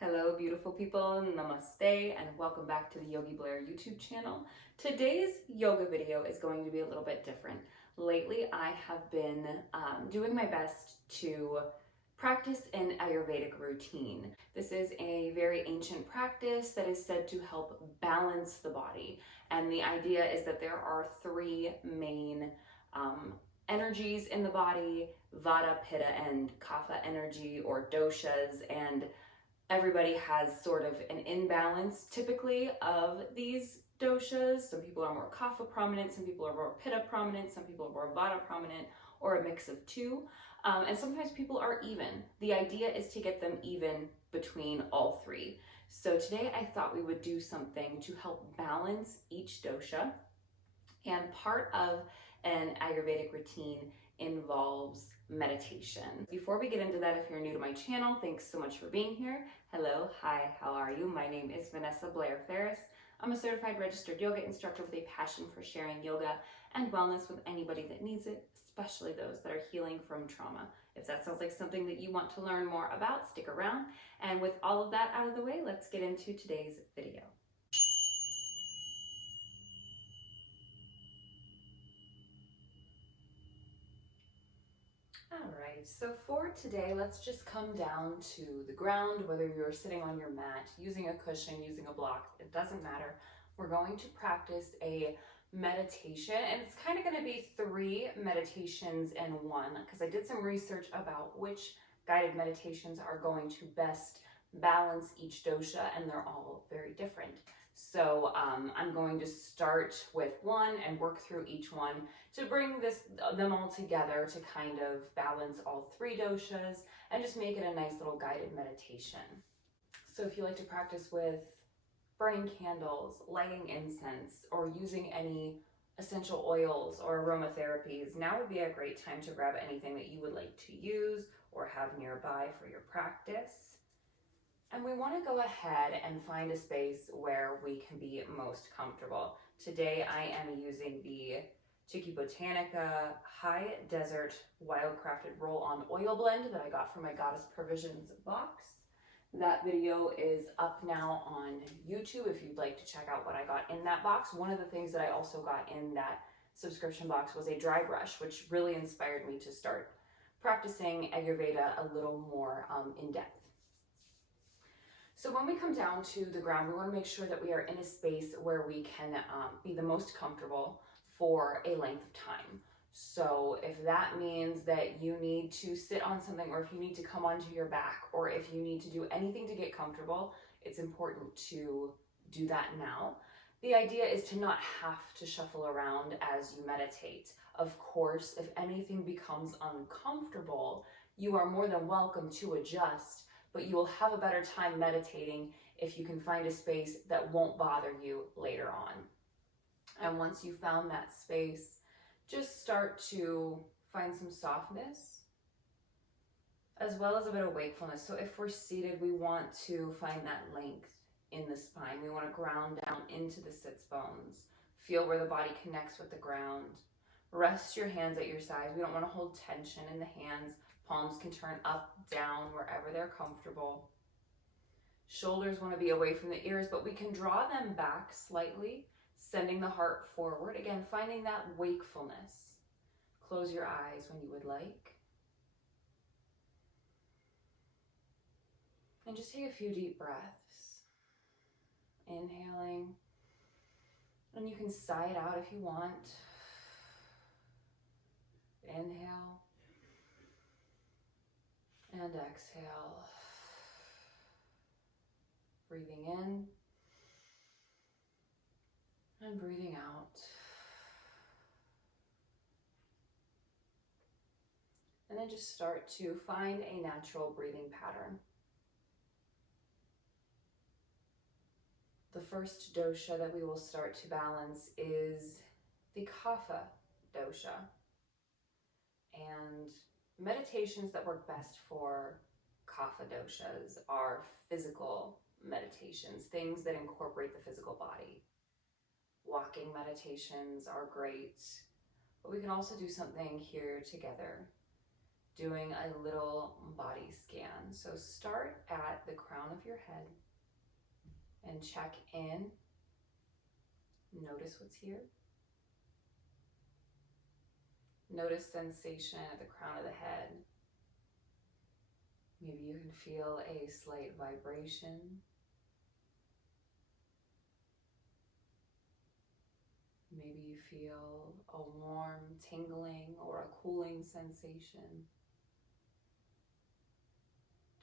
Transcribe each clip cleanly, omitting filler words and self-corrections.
Hello, beautiful people. Namaste, and welcome back to the Yogi Blair YouTube channel. Today's yoga video is going to be a little bit different. Lately, I have been doing my best to practice an Ayurvedic routine. This is a very ancient practice that is said to help balance the body. And the idea is that there are three main energies in the body: Vata, Pitta, and Kapha energy, or doshas. And everybody has sort of an imbalance typically of these doshas. Some people are more Kapha prominent, some people are more Pitta prominent, some people are more Vata prominent, or a mix of two. And sometimes people are even. The idea is to get them even between all three. So today I thought we would do something to help balance each dosha. And part of an Ayurvedic routine involves meditation. Before we get into that, if you're new to my channel, thanks so much for being here. Hello, hi, how are you? My name is Vanessa Blair Ferris. I'm a certified registered yoga instructor with a passion for sharing yoga and wellness with anybody that needs it, especially those that are healing from trauma. If that sounds like something that you want to learn more about, stick around. And with all of that out of the way, let's get into today's video. All right, so for today, let's just come down to the ground, whether you're sitting on your mat, using a cushion, using a block, it doesn't matter. We're going to practice a meditation, and it's kind of going to be three meditations in one, because I did some research about which guided meditations are going to best balance each dosha, and they're all very different. So I'm going to start with one and work through each one to bring them all together to kind of balance all three doshas and just make it a nice little guided meditation. So if you like to practice with burning candles, lighting incense, or using any essential oils or aromatherapies, now would be a great time to grab anything that you would like to use or have nearby for your practice. And we want to go ahead and find a space where we can be most comfortable. Today I am using the Chicky Botanica High Desert Wildcrafted Roll-On Oil Blend that I got from my Goddess Provisions box. That video is up now on YouTube if you'd like to check out what I got in that box. One of the things that I also got in that subscription box was a dry brush, which really inspired me to start practicing Ayurveda a little more in depth. So when we come down to the ground, we want to make sure that we are in a space where we can be the most comfortable for a length of time. So if that means that you need to sit on something, or if you need to come onto your back, or if you need to do anything to get comfortable, it's important to do that now. The idea is to not have to shuffle around as you meditate. Of course, if anything becomes uncomfortable, you are more than welcome to adjust, but you will have a better time meditating if you can find a space that won't bother you later on. And once you've found that space, just start to find some softness as well as a bit of wakefulness. So if we're seated, we want to find that length in the spine. We want to ground down into the sits bones. Feel where the body connects with the ground. Rest your hands at your sides. We don't want to hold tension in the hands. Palms can turn up, down, wherever they're comfortable. Shoulders want to be away from the ears, but we can draw them back slightly, sending the heart forward. Again, finding that wakefulness. Close your eyes when you would like. And just take a few deep breaths. Inhaling. And you can sigh it out if you want. Inhale. And exhale. Breathing in and breathing out. And then just start to find a natural breathing pattern. The first dosha that we will start to balance is the Kapha Dosha. And meditations that work best for Kapha doshas are physical meditations, things that incorporate the physical body. Walking meditations are great, but we can also do something here together doing a little body scan. So start at the crown of your head and check in. Notice what's here. Notice sensation at the crown of the head. Maybe you can feel a slight vibration. Maybe you feel a warm tingling or a cooling sensation.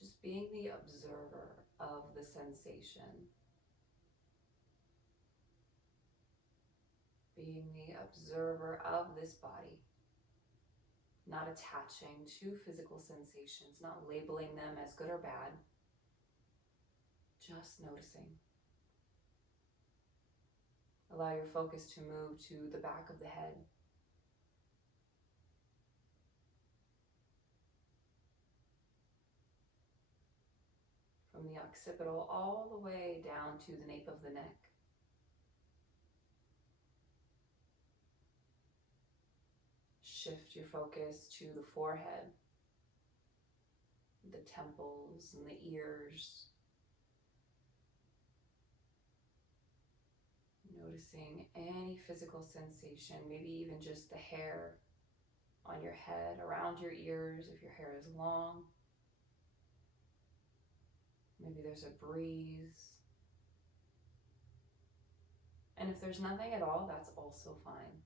Just being the observer of the sensation. Being the observer of this body. Not attaching to physical sensations, not labeling them as good or bad. Just noticing. Allow your focus to move to the back of the head. From the occipital all the way down to the nape of the neck. Shift your focus to the forehead, the temples and the ears. Noticing any physical sensation, maybe even just the hair on your head, around your ears if your hair is long. Maybe there's a breeze. And if there's nothing at all, that's also fine.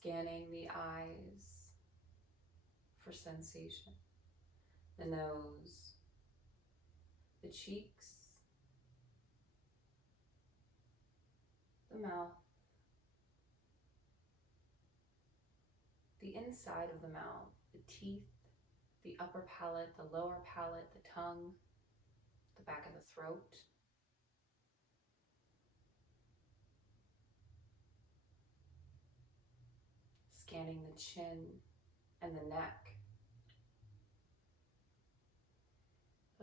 Scanning the eyes for sensation, the nose, the cheeks, the mouth, the inside of the mouth, the teeth, the upper palate, the lower palate, the tongue, the back of the throat. Scanning the chin and the neck.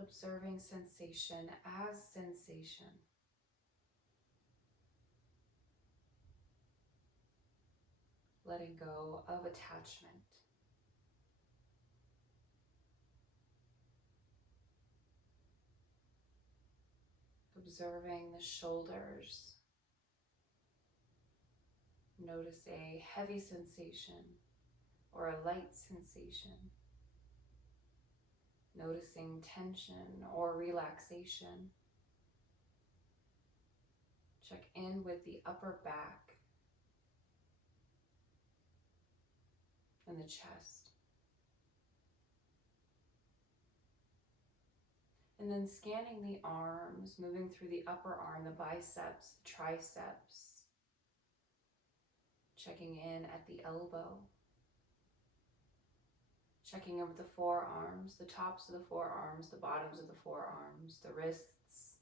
Observing sensation as sensation. Letting go of attachment. Observing the shoulders. Notice a heavy sensation or a light sensation. Noticing tension or relaxation. Check in with the upper back and the chest. And then scanning the arms, moving through the upper arm, the biceps, the triceps. Checking in at the elbow. Checking in with the forearms, the tops of the forearms, the bottoms of the forearms, the wrists,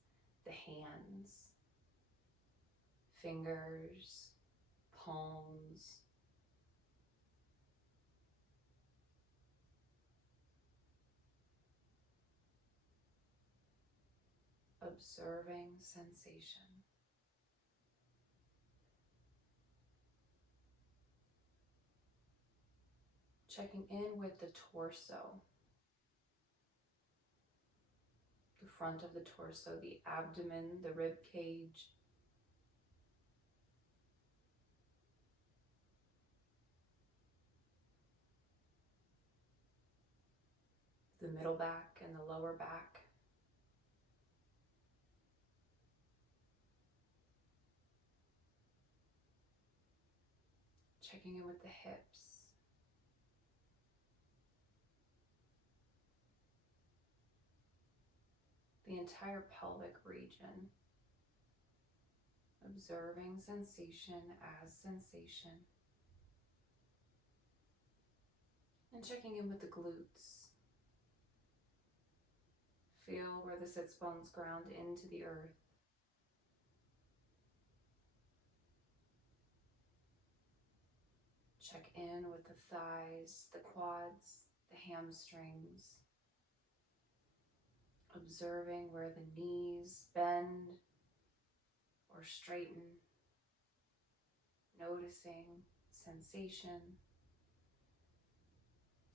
the hands, fingers, palms. Observing sensation. Checking in with the torso, the front of the torso, the abdomen, the rib cage, the middle back and the lower back. Checking in with the hips. The entire pelvic region. Observing sensation as sensation. And checking in with the glutes. Feel where the sits bones ground into the earth. Check in with the thighs, the quads, the hamstrings. Observing where the knees bend or straighten. Noticing sensation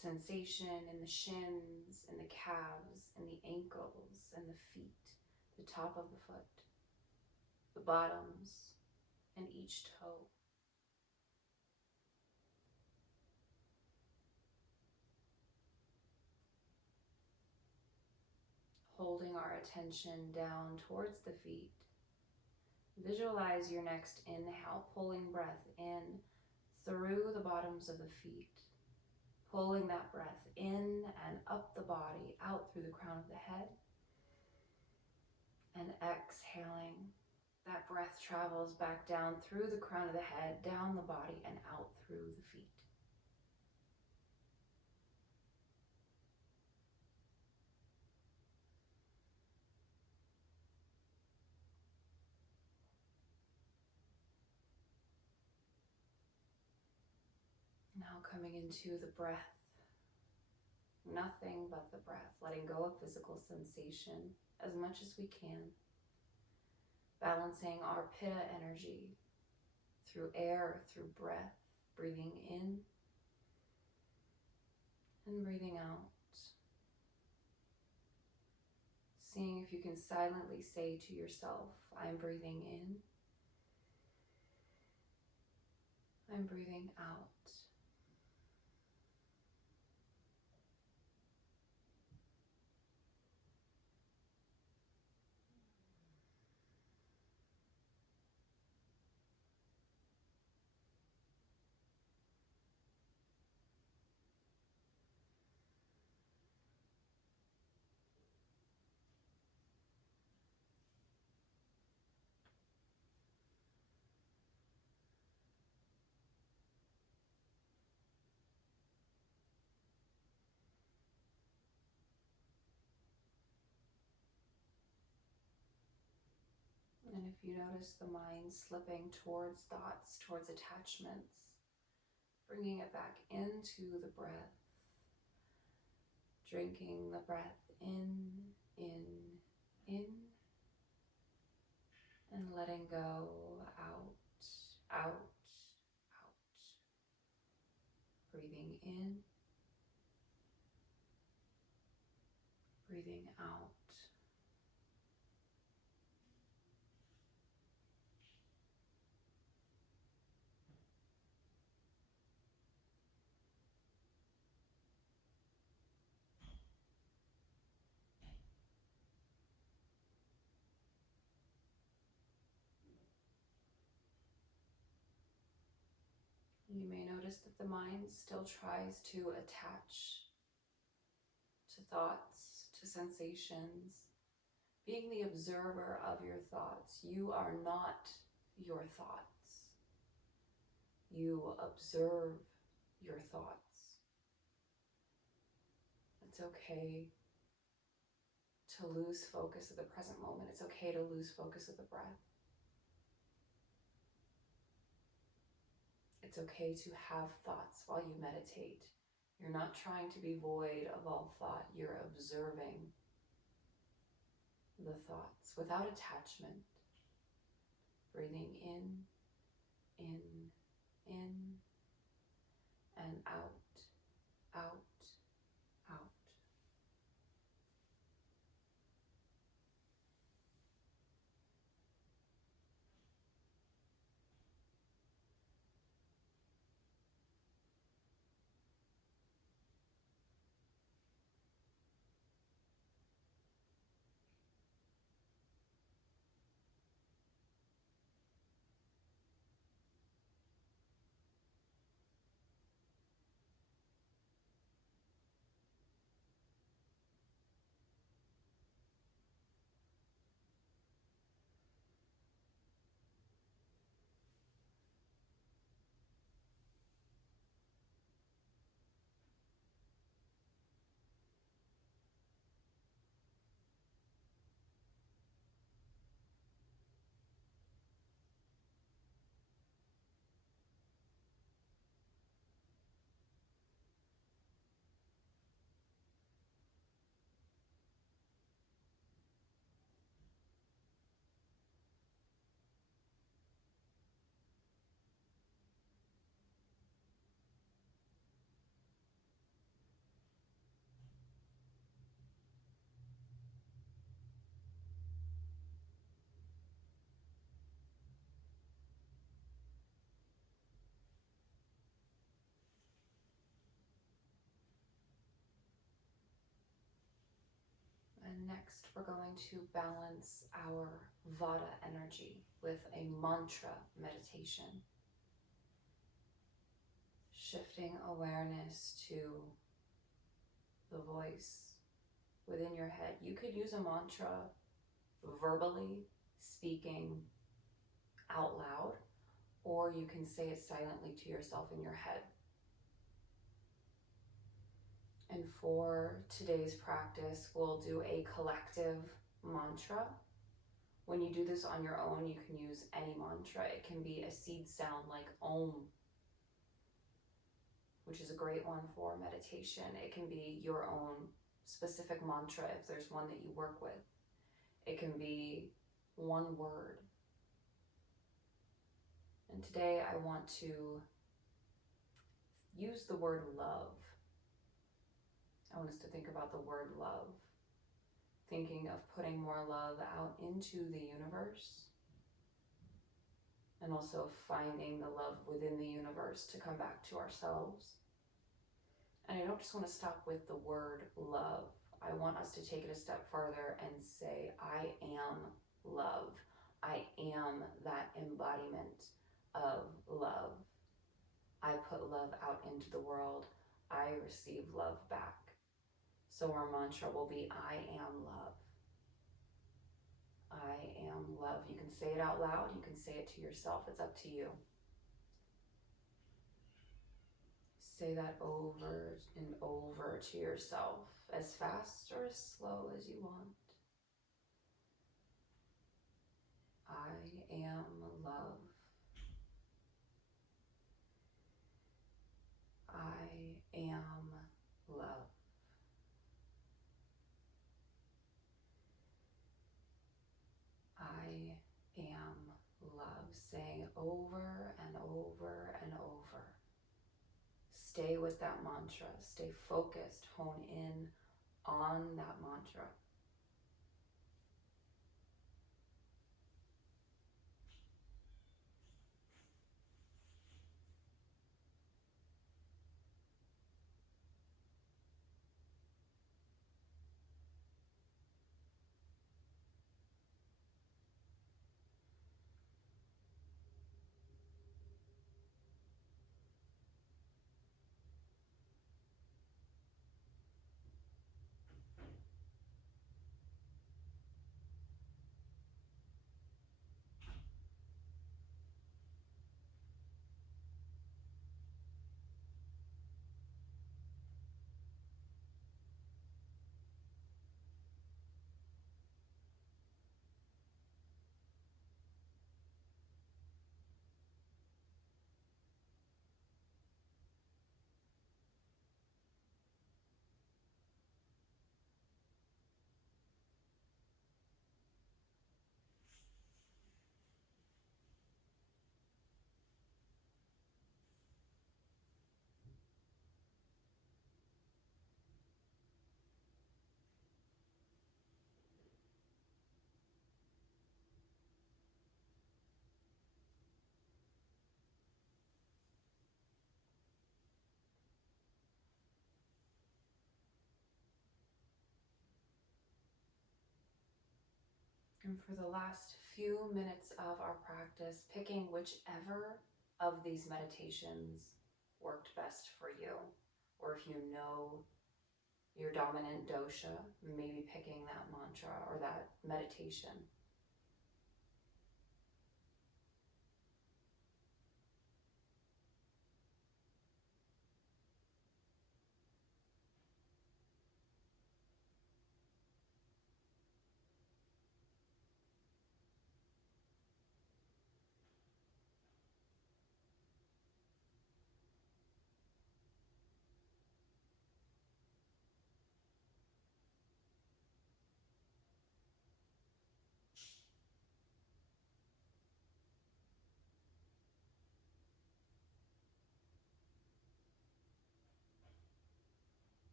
sensation in the shins, in the calves, in the ankles, and the feet, the top of the foot, the bottoms, and each toe. Holding our attention down towards the feet. Visualize your next inhale, pulling breath in through the bottoms of the feet. Pulling that breath in and up the body, out through the crown of the head. And exhaling, that breath travels back down through the crown of the head, down the body, and out through the feet. Now coming into the breath. Nothing but the breath, letting go of physical sensation as much as we can. Balancing our pitta energy through air, through breath, breathing in and breathing out. Seeing if you can silently say to yourself, I'm breathing in, I'm breathing out. And if you notice the mind slipping towards thoughts, towards attachments, bringing it back into the breath, drinking the breath in, and letting go, out, out, out. Breathing in, breathing out. You may notice that the mind still tries to attach to thoughts, to sensations. Being the observer of your thoughts, you are not your thoughts. You observe your thoughts. It's okay to lose focus of the present moment. It's okay to lose focus of the breath. It's okay to have thoughts while you meditate. You're not trying to be void of all thought. You're observing the thoughts without attachment. Breathing in, and out, out, out. Next, we're going to balance our Vata energy with a mantra meditation. Shifting awareness to the voice within your head. You could use a mantra verbally, speaking out loud, or you can say it silently to yourself in your head. And for today's practice, we'll do a collective mantra. When you do this on your own, you can use any mantra. It can be a seed sound like Om, which is a great one for meditation. It can be your own specific mantra if there's one that you work with. It can be one word. And today I want to use the word love. I want us to think about the word love. Thinking of putting more love out into the universe. And also finding the love within the universe to come back to ourselves. And I don't just want to stop with the word love. I want us to take it a step further and say, I am love. I am that embodiment of love. I put love out into the world. I receive love back. So our mantra will be, I am love. I am love. You can say it out loud. You can say it to yourself. It's up to you. Say that over and over to yourself, as fast or as slow as you want. I am love. I am love. I am love. Saying over and over and over. Stay with that mantra. Stay focused. Hone in on that mantra. And for the last few minutes of our practice, picking whichever of these meditations worked best for you. Or if you know your dominant dosha, maybe picking that mantra or that meditation.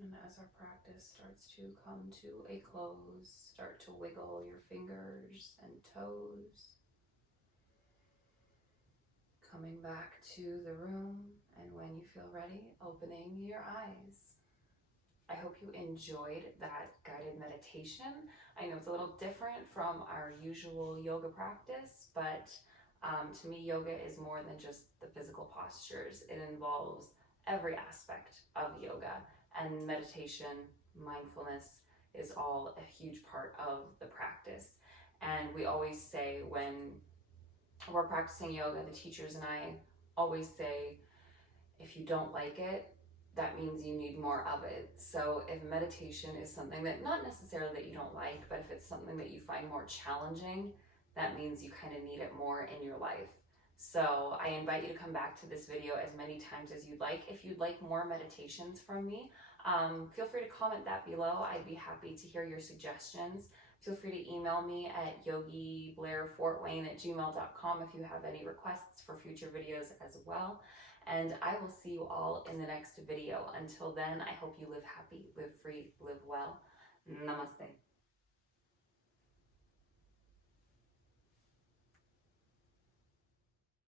And as our practice starts to come to a close, start to wiggle your fingers and toes. Coming back to the room, and when you feel ready, opening your eyes. I hope you enjoyed that guided meditation. I know it's a little different from our usual yoga practice, but to me, yoga is more than just the physical postures. It involves every aspect of yoga, and meditation, mindfulness is all a huge part of the practice. And we always say when we're practicing yoga, the teachers and I always say, if you don't like it, that means you need more of it. So if meditation is something that, not necessarily that you don't like, but if it's something that you find more challenging, that means you kind of need it more in your life. So I invite you to come back to this video as many times as you'd like. If you'd like more meditations from me, feel free to comment that below. I'd be happy to hear your suggestions. Feel free to email me at yogiblairfortwayne@gmail.com if you have any requests for future videos as well. And I will see you all in the next video. Until then, I hope you live happy, live free, live well. Namaste.